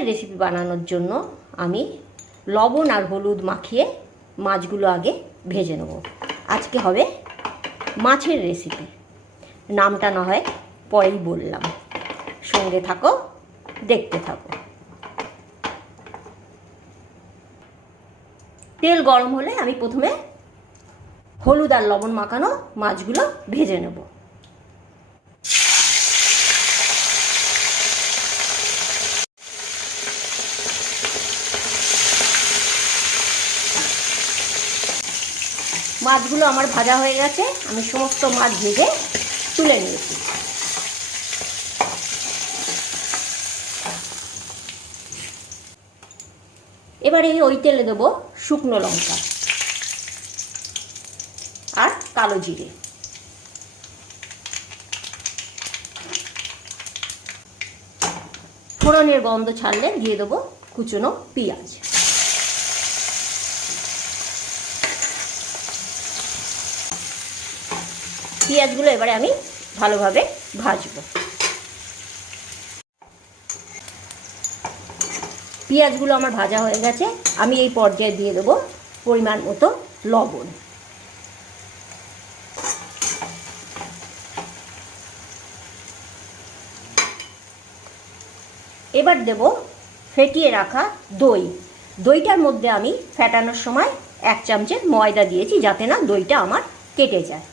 আজকের রেসিপি বানানোর জন্য আমি লবণ আর হলুদ মাখিয়ে মাছগুলো আগে ভেজে নেব। আজকে হবে মাছের রেসিপি নামটা না হয় পরেই বললাম। সঙ্গে থাকো, দেখতে থাকো। তেল গরম হলে আমি প্রথমে হলুদ আর লবণ মাখানো মাছগুলো ভেজে নেব। মাছগুলো আমার ভাজা হয়ে গেছে। আমি সমস্ত মাছ ভেজে তুলে নিয়েছি। এবারে ওই তেলে দেবো শুকনো লঙ্কা আর কালো জিরে। ফোড়নের গন্ধ ছাড়লে দিয়ে দেবো কুচনো পেঁয়াজ। পেঁয়াজগুলো এবারে আমি ভালোভাবে ভাজবো। পেঁয়াজগুলো আমার ভাজা হয়ে গেছে। আমি এই পর্যায়ে দিয়ে দেবো পরিমাণ মতো লবণ। এবার দেব ফেটিয়ে রাখা দই। দইটার মধ্যে আমি ফেটানোর সময় এক চামচের ময়দা দিয়েছি যাতে না দইটা আমার কেটে যায়।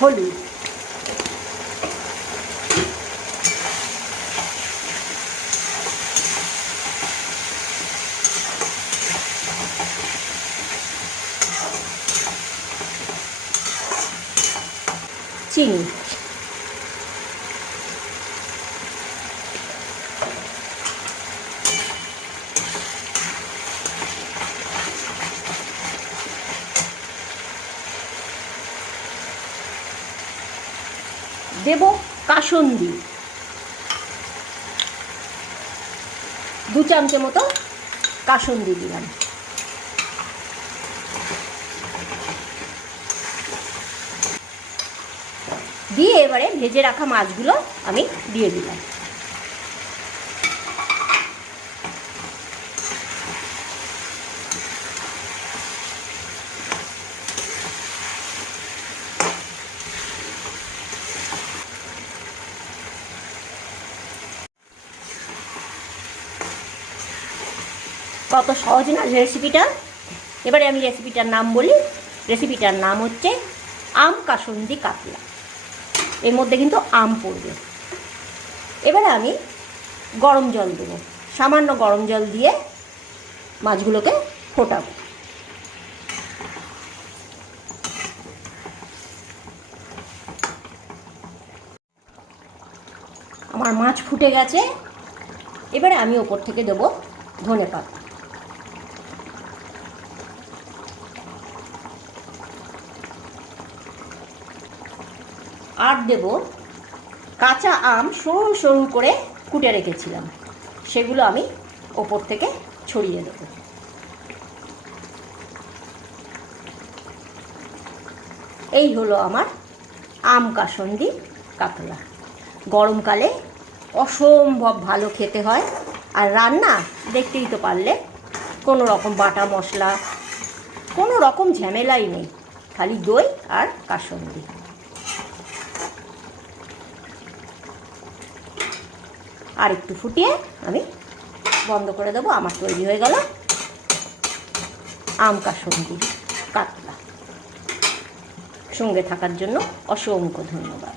হলুদ চিনি দেব কাসন্দি। দু চামচের মতো কাসন্দি দিলাম। দিয়ে এবারে ভেজে রাখা মাছগুলো আমি দিয়ে দিলাম। কত সহজ না রেসিপিটা এবারে আমি রেসিপিটার নাম বলি। রেসিপিটার নাম হচ্ছে আম কাসন্দি কাতলা। এর মধ্যে কিন্তু আম পড়বে। এবারে আমি গরম জল দেবো। সামান্য গরম জল দিয়ে মাছগুলোকে ফোটাবো। আমার মাছ ফুটে গেছে। এবারে আমি ওপর থেকে দেবো ধনে পাতা আর দেব কাঁচা আম সরু সরু করে কুটে রেখেছিলাম। সেগুলো আমি ওপর থেকে ছড়িয়ে দেবো। এই হলো আমার আম কাসন্দি কাতলা। গরমকালে অসম্ভব ভালো খেতে হয় আর রান্না দেখতেই তো পারলে কোনো রকম বাটা মশলা, কোনো রকম ঝামেলাই নেই, খালি দই আর কাসন্দি। আর একটু ফুটিয়ে আমি বন্ধ করে দেবো। আমার তৈরি হয়ে গেল আম কাসন্দি কাতলা। সঙ্গে থাকার জন্য অসংখ্য ধন্যবাদ।